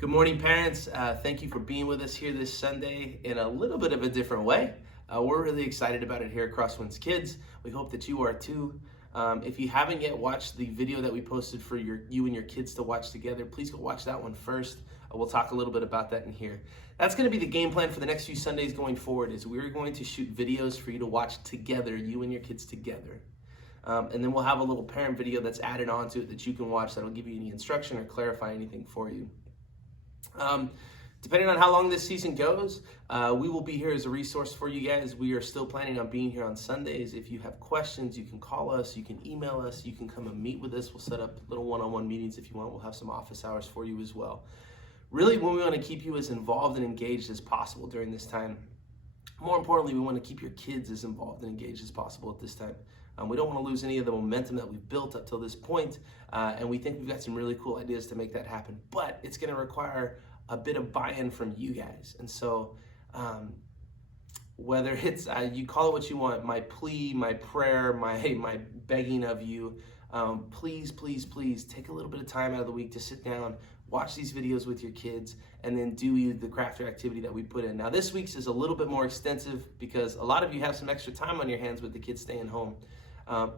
Good morning, parents. Thank you for being with us here this Sunday in a little bit of a different way. We're really excited about it here at CrossWinds Kids. We hope that you are too. If you haven't yet watched the video that we posted for you and your kids to watch together, please go watch that one first. We'll talk a little bit about that in here. That's going to be the game plan for the next few Sundays going forward. Is we're going to shoot videos for you to watch together, you and your kids together. And then we'll have a little parent video that's added onto it that you can watch that'll give you any instruction or clarify anything for you. Depending on how long this season goes, we will be here as a resource for you guys. We are still planning on being here on Sundays. If you have questions, you can call us, you can email us, you can come and meet with us. We'll set up little one-on-one meetings if you want. We'll have some office hours for you as well. Really, we want to keep you as involved and engaged as possible during this time. More importantly, we want to keep your kids as involved and engaged as possible at this time. We don't want to lose any of the momentum that we've built up till this point, and we think we've got some really cool ideas to make that happen. But it's going to require a bit of buy-in from you guys. And so whether it's, you call it what you want, my plea, my prayer, my begging of you, please take a little bit of time out of the week to sit down, watch these videos with your kids, and then do the craft or activity that we put in. Now this week's is a little bit more extensive because a lot of you have some extra time on your hands with the kids staying home.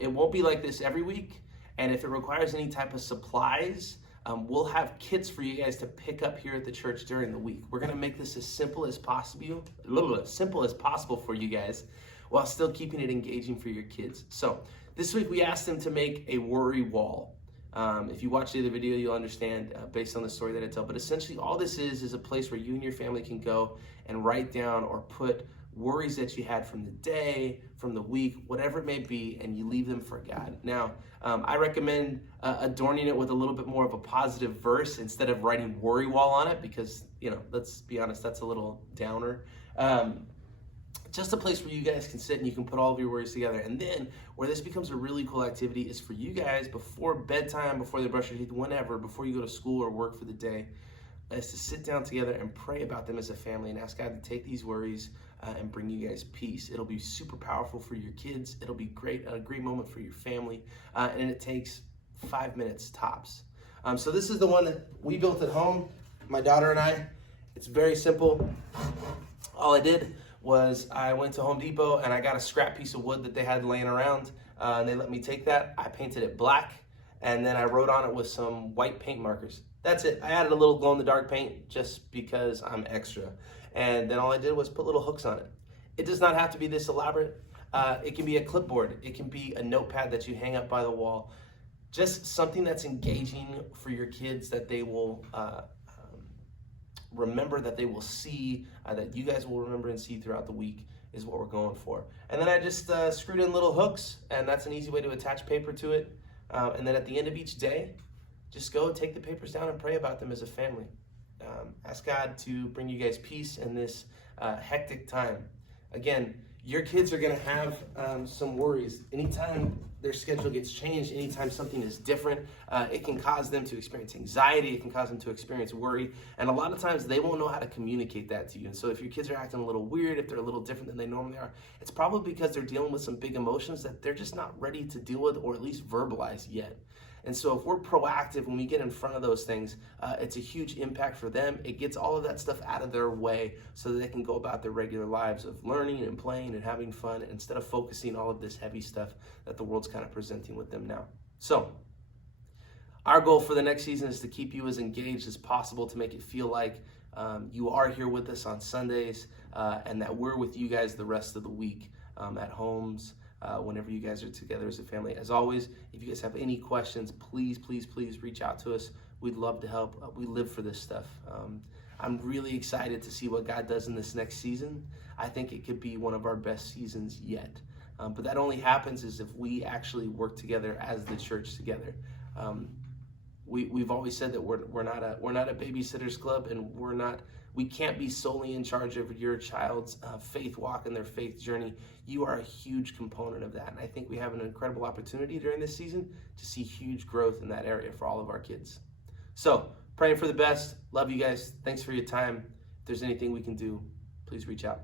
It won't be like this every week, and if it requires any type of supplies, we'll have kits for you guys to pick up here at the church during the week. We're gonna make this as simple as possible for you guys, while still keeping it engaging for your kids. So this week we asked them to make a worry wall. If you watch the other video, you'll understand based on the story that I tell. But essentially all this is a place where you and your family can go and write down or put worries that you had from the day, from the week, whatever it may be, and you leave them for God. Now, I recommend adorning it with a little bit more of a positive verse instead of writing worry wall on it because, let's be honest, that's a little downer. Just a place where you guys can sit and you can put all of your worries together. And then where this becomes a really cool activity is for you guys before bedtime, before they brush your teeth, whenever, before you go to school or work for the day, is to sit down together and pray about them as a family and ask God to take these worries and bring you guys peace. It'll be super powerful for your kids. It'll be a great moment for your family. And it takes 5 minutes tops. So this is the one that we built at home, my daughter and I. It's very simple. All I did was I went to Home Depot and I got a scrap piece of wood that they had laying around. And they let me take that. I painted it black and then I wrote on it with some white paint markers. That's it. I added a little glow-in-the-dark paint just because I'm extra. And then all I did was put little hooks on it. It does not have to be this elaborate. It can be a clipboard. It can be a notepad that you hang up by the wall. Just something that's engaging for your kids that they will remember, that they will see, that you guys will remember and see throughout the week is what we're going for. And then I just screwed in little hooks, and that's an easy way to attach paper to it. And then at the end of each day, just go take the papers down and pray about them as a family. Ask God to bring you guys peace in this hectic time. Again, your kids are going to have some worries. Anytime their schedule gets changed, anytime something is different, it can cause them to experience anxiety. It can cause them to experience worry. And a lot of times they won't know how to communicate that to you. And so if your kids are acting a little weird, if they're a little different than they normally are, it's probably because they're dealing with some big emotions that they're just not ready to deal with or at least verbalize yet. And so if we're proactive when we get in front of those things, it's a huge impact for them. It gets all of that stuff out of their way so that they can go about their regular lives of learning and playing and having fun instead of focusing all of this heavy stuff that the world's kind of presenting with them now. So our goal for the next season is to keep you as engaged as possible, to make it feel like you are here with us on Sundays and that we're with you guys the rest of the week at homes, whenever you guys are together as a family. As always, if you guys have any questions, please reach out to us. We'd love to help. We live for this stuff. I'm really excited to see what God does in this next season. I think it could be one of our best seasons yet. But that only happens is if we actually work together as the church together. We've always said that we're not a babysitter's club, and we can't be solely in charge of your child's faith walk and their faith journey. You are a huge component of that, and I think we have an incredible opportunity during this season to see huge growth in that area for all of our kids. So, praying for the best. Love you guys. Thanks for your time. If there's anything we can do, please reach out.